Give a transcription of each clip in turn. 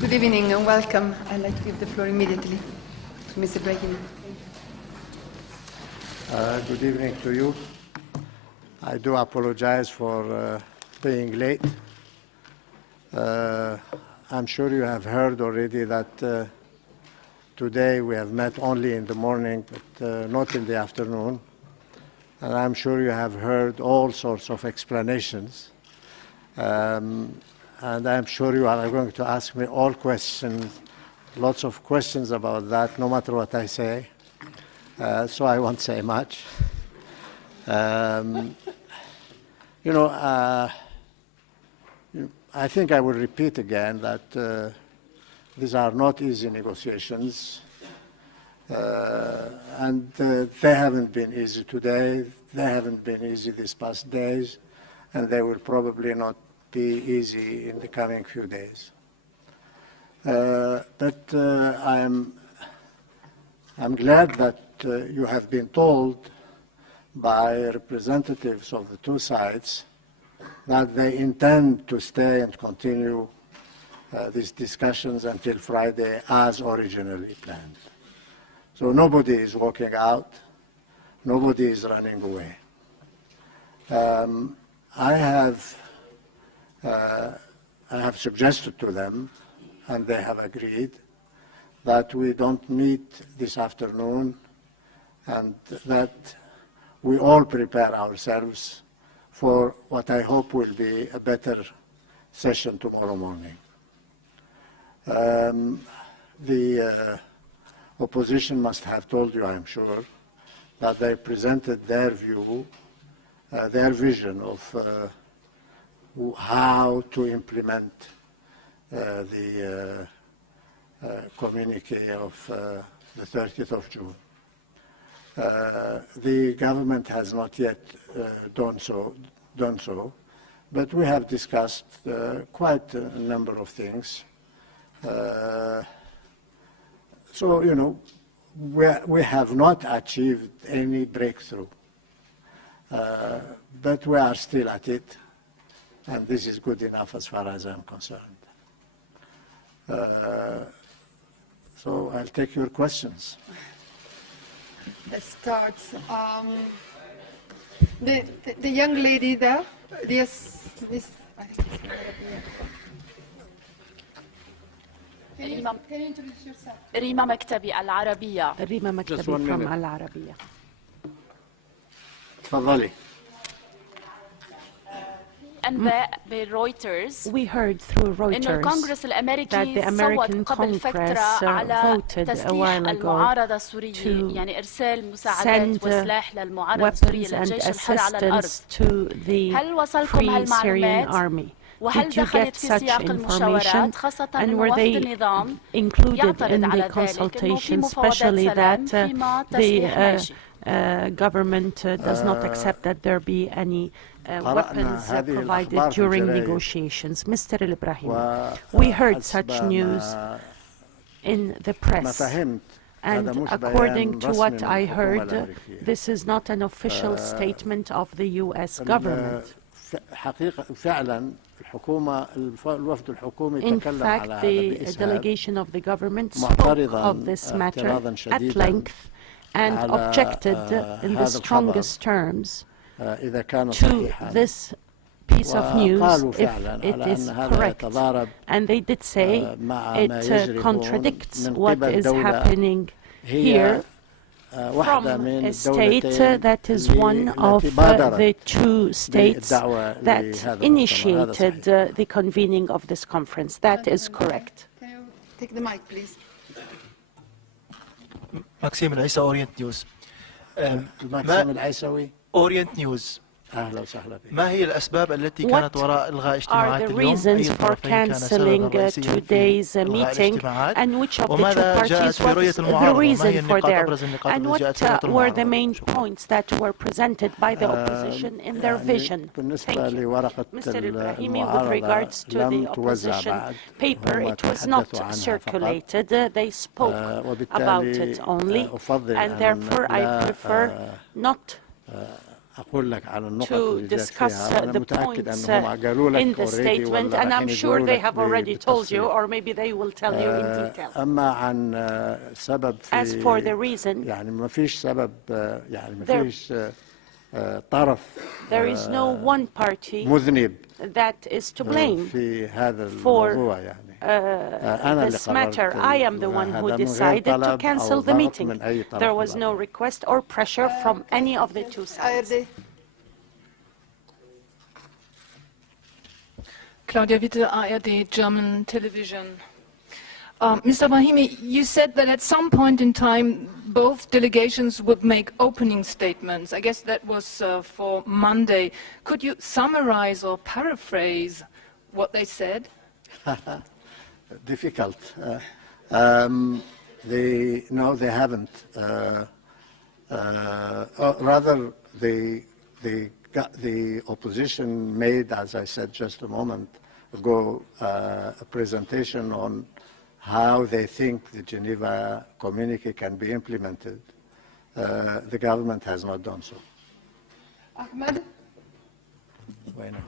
Good evening and welcome. I'd like to give the floor immediately to Mr. Brahimi. Good evening to you. I do apologize for being late. I'm sure you have heard already that today we have met only in the morning, but not in the afternoon. And I'm sure you have heard all sorts of explanations. And I'm sure you are going to ask me all questions, lots of questions about that, no matter what I say. So I won't say much. I think I will repeat again that these are not easy negotiations. And they haven't been easy today. They haven't been easy these past days. And they will probably not be easy in the coming few days. But I'm glad that you have been told by representatives of the two sides that they intend to stay and continue these discussions until Friday as originally planned. So nobody is walking out, nobody is running away. I have suggested to them, and they have agreed, that we don't meet this afternoon and that we all prepare ourselves for what I hope will be a better session tomorrow morning. The opposition must have told you, I'm sure, that they presented their view, their vision of how to implement the communique of the 30th of June. The government has not yet done so, but we have discussed quite a number of things. So, you know, we have not achieved any breakthrough, but we are still at it, and this is good enough as far as I'm concerned. So I'll take your questions. Let's start. The young lady there, yes, Miss. Can you introduce yourself? ريما مكتبي العربية. ريما مكتبي from العربية. تفضلي. أنباء برويترز. We heard through Reuters إنه الكونغرس الأمريكي that the American Congress voted a while ago يعني إرسال مساعدات وسلاح للمعارضة السورية weapons and للجيش الحر على الأرض. assistance to the هل وصلكم Free Syrian هالمعلومات؟ Army. وهل Did you دخلت get في such سياق المشاورات خاصة and إنه were وفد they النظام included يعترض in على the ذلك إنه في consultation, مفاوضات especially سلام that فيما تسليح ماشي. government does not accept that there be any weapons provided during negotiations. Mr. Brahimi, we heard such news in the press. And according to what I heard, this is not an official statement of the U.S. government. In fact, the delegation of the government spoke of this matter at length and objected in the strongest terms to this piece of news if it is correct. And they did say it contradicts what is happening here from a state that is one of the two states that initiated the convening of this conference. That is correct. Can you take the mic, please? ماكسيم العيسى أورينت نيوز. ماكسيم العيسوي أورينت نيوز. أهلا وسهلا بك. ما هي الأسباب التي كانت وراء إلغاء اجتماعات اليوم؟ What are the reasons for cancelling today's meeting, and which of the two parties was the reason for there? And what were the main points that were presented by the opposition in their vision? Thank you. Mr. Brahimi, with regards to the opposition paper, it was not circulated. They spoke about it only, and therefore I prefer not to discuss the points in the statement, and I'm sure they have already told you, or maybe they will tell you in detail. As for the reason, there is no one party that is to blame for this matter. I am the one who decided to cancel the meeting. There was no request or pressure from any of the two sides. Claudia Witte, ARD, German television. Mr. Brahimi, you said that at some point in time both delegations would make opening statements. I guess that was for Monday. Could you summarize or paraphrase what they said? Difficult. No, they haven't. Rather, the opposition made, as I said just a moment ago, a presentation on how they think the Geneva communique can be implemented. The government has not done so. Ahmed? Bueno.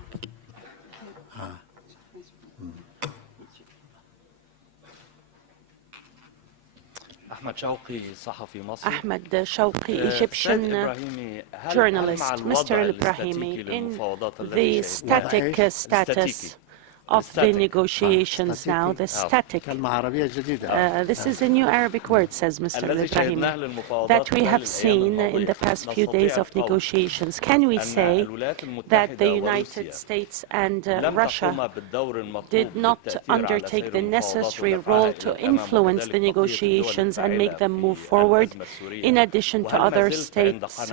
Ahmed Shawqi, Egyptian journalist. Mr. Brahimi, in the static status of the negotiations now, the static. This is a new Arabic word, says Mr. Brahimi, that we have seen in the past few days of negotiations. Can we say that the United States and Russia did not undertake the necessary role to influence the negotiations and make them move forward, in addition to other states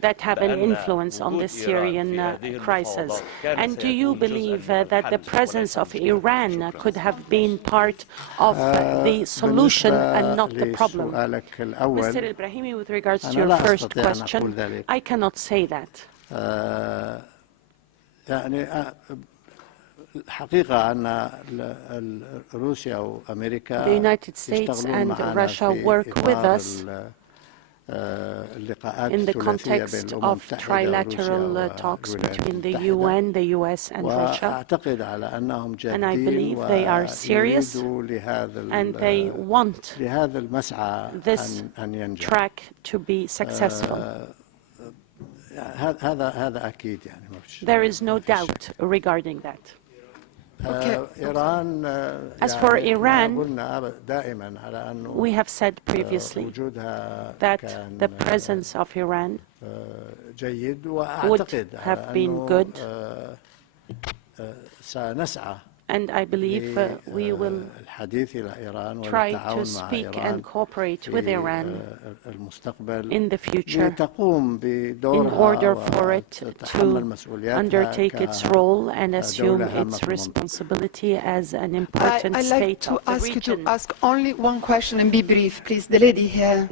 that have an influence on the Syrian crisis? And do you believe that the presence of Iran could have been part of the solution and not the problem? Mr. Brahimi, with regards to your first question, I cannot say that. The United States and Russia work with us in the context of trilateral talks between the UN, the US, and Russia. And I believe they are serious and they want this track to be successful. There is no doubt regarding that. As for Iran, we have said previously that the presence of Iran would have been good, and I believe we will try to speak and cooperate with Iran in the future in order for it to undertake its role and assume its responsibility as an important state of the region. I'd like to ask you to ask only one question and be brief, please. The lady here.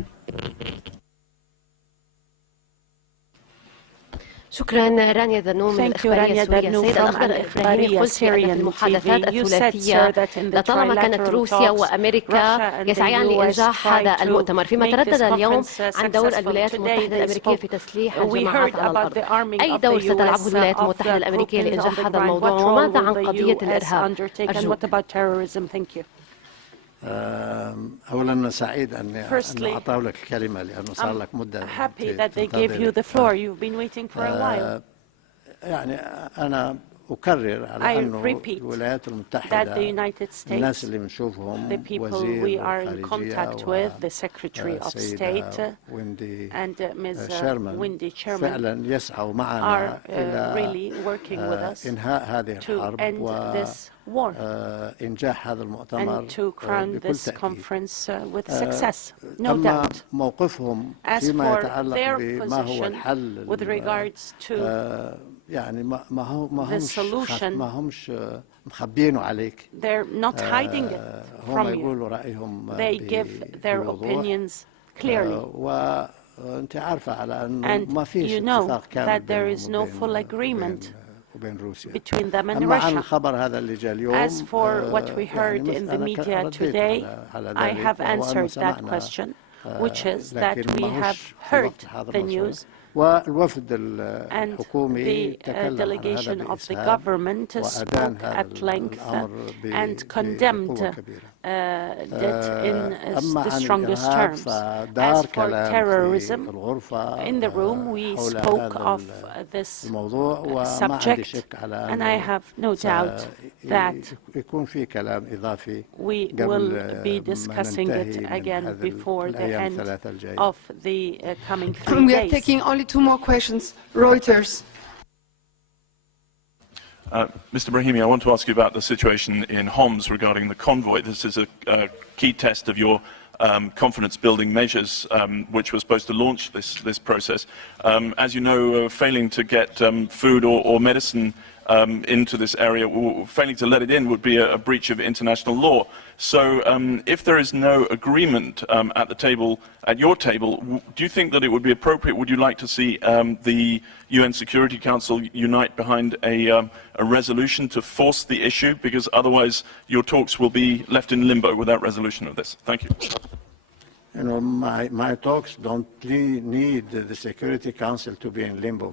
شكرا رانيا دانوم من الإخبارية السورية. السيد الأخضر الإخباري قلت في المحادثات الثلاثية لطالما كانت روسيا وأمريكا يسعيان لإنجاح هذا المؤتمر، فيما تردد اليوم عن دور الولايات المتحدة الأمريكية في تسليح الجماعات على الأرض. أي دور ستلعبه الولايات المتحدة الأمريكية لإنجاح هذا الموضوع، وماذا عن قضية الإرهاب؟ أرجو. أولا أنا سعيد أن أعطوا لك الكلمة لأنه صار لك مدة. Happy that they gave you the floor. You've been waiting for a while. يعني أنا أكرر على أنه الولايات المتحدة الناس اللي بنشوفهم وزير الخارجية Secretary of State and Ms. Wendy Sherman فعلا يسعوا معنا إلى إنهاء هذه الحرب وإنجاح هذا المؤتمر بكل تأكيد. أما موقفهم فيما يتعلق بما هو الحل يعني ما همش مخبينه عليك. They're not hiding it from you. يقولوا رأيهم They give their opinions clearly. وأنت عارفة على أنه ما فيش اتفاق كامل بينهم وبين روسيا. Between them and أما عن Russia. الخبر هذا اللي جاء اليوم As for what we heard in the media today, I have answered that question, which is that we have heard the news والوفد and الحكومي the تكلم عن هذا delegation of the بإسهاب government وأدان spoke هذا at length الأمر and condemned بقوة كبيرة. it in أما the عن strongest الإرهاب terms. فدار As for كلام terrorism, في الغرفة in the room we حول spoke هذا of this الموضوع وما عندي subject, شك على and I have no doubt that يكون في كلام إضافي we will be discussing it again before the end of the coming 3 We are days. taking only 2 more questions. Reuters. Mr. Brahimi, I want to ask you about the situation in Homs regarding the convoy. This is a key test of your confidence-building measures, which were supposed to launch this process. As you know, failing to get food or medicine into this area, failing to let it in would be a breach of international law. So if there is no agreement at the table, at your table, do you think that it would be appropriate, would you like to see the UN Security Council unite behind a resolution to force the issue? Because otherwise your talks will be left in limbo without resolution of this. Thank you. You know, my talks don't need the Security Council to be in limbo.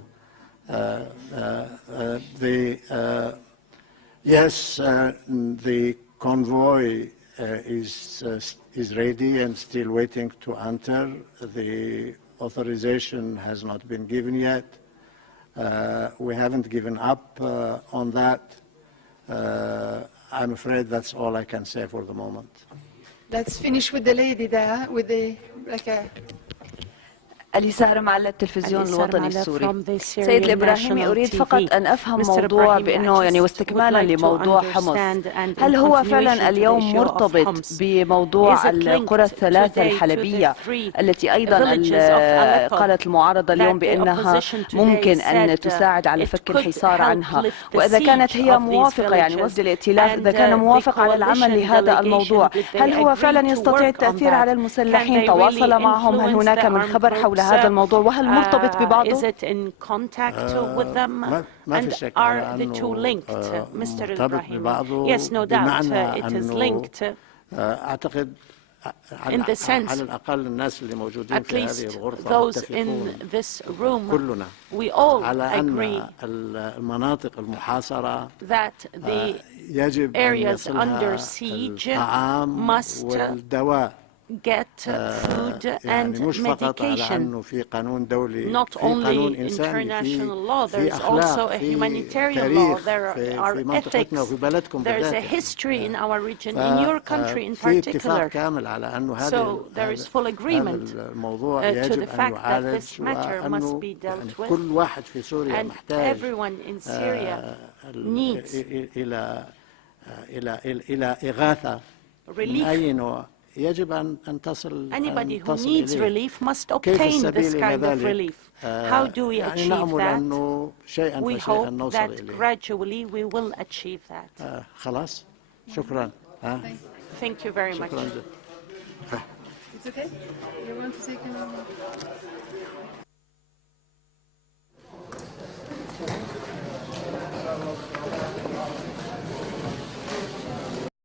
Yes, the convoy is ready and still waiting to enter. The authorization has not been given yet. We haven't given up on that. I'm afraid that's all I can say for the moment. Let's finish with the lady there, with the أليسا معلة التلفزيون الوطني السوري. سيد الإبراهيمي، أريد فقط أن أفهم موضوع بأنه يعني واستكمالا لموضوع حمص، هل هو فعلا اليوم مرتبط بموضوع القرى الثلاثة الحلبية التي أيضا قالت المعارضة اليوم بأنها ممكن أن تساعد على فك الحصار عنها، وإذا كانت هي موافقة، يعني وفد الائتلاف إذا كان موافق على العمل لهذا الموضوع، هل هو فعلا يستطيع التأثير على المسلحين؟ تواصل معهم؟ هل هناك من خبر حول هذا الموضوع وهل مرتبط ببعضه؟ Is it in contact with them? And are the two linked, Mr. Ibrahimi? Yes, no doubt it is linked. أعتقد In the sense, على الأقل الناس اللي موجودين at في هذه least الغرفة those in this room, كلنا we all على agree أن المناطق المحاصرة that the يجب أن areas under يصلها siege الطعام must والدواء. get food and مش فقط على medication. أنه في قانون دولي، Not في قانون only إنساني، international law, في there's أخلاق، also a في humanitarian law, تاريخ there are في منطقتنا وفي ethics, بلدكم there's a بالذات. history in our region, in your country in في اتفاق particular. كامل على أنه So there is full agreement الموضوع to يجب the أن fact that يعالج، this matter must be dealt with, كل واحد في سوريا and محتاج everyone in Syria needs إلى إغاثة من relief. أي نوع. يجب أن تصل. Anybody who needs relief must obtain this kind of relief. How do we achieve that? We hope that gradually we will achieve that. خلاص. شكرا. Thank you very much. It's okay? You want to say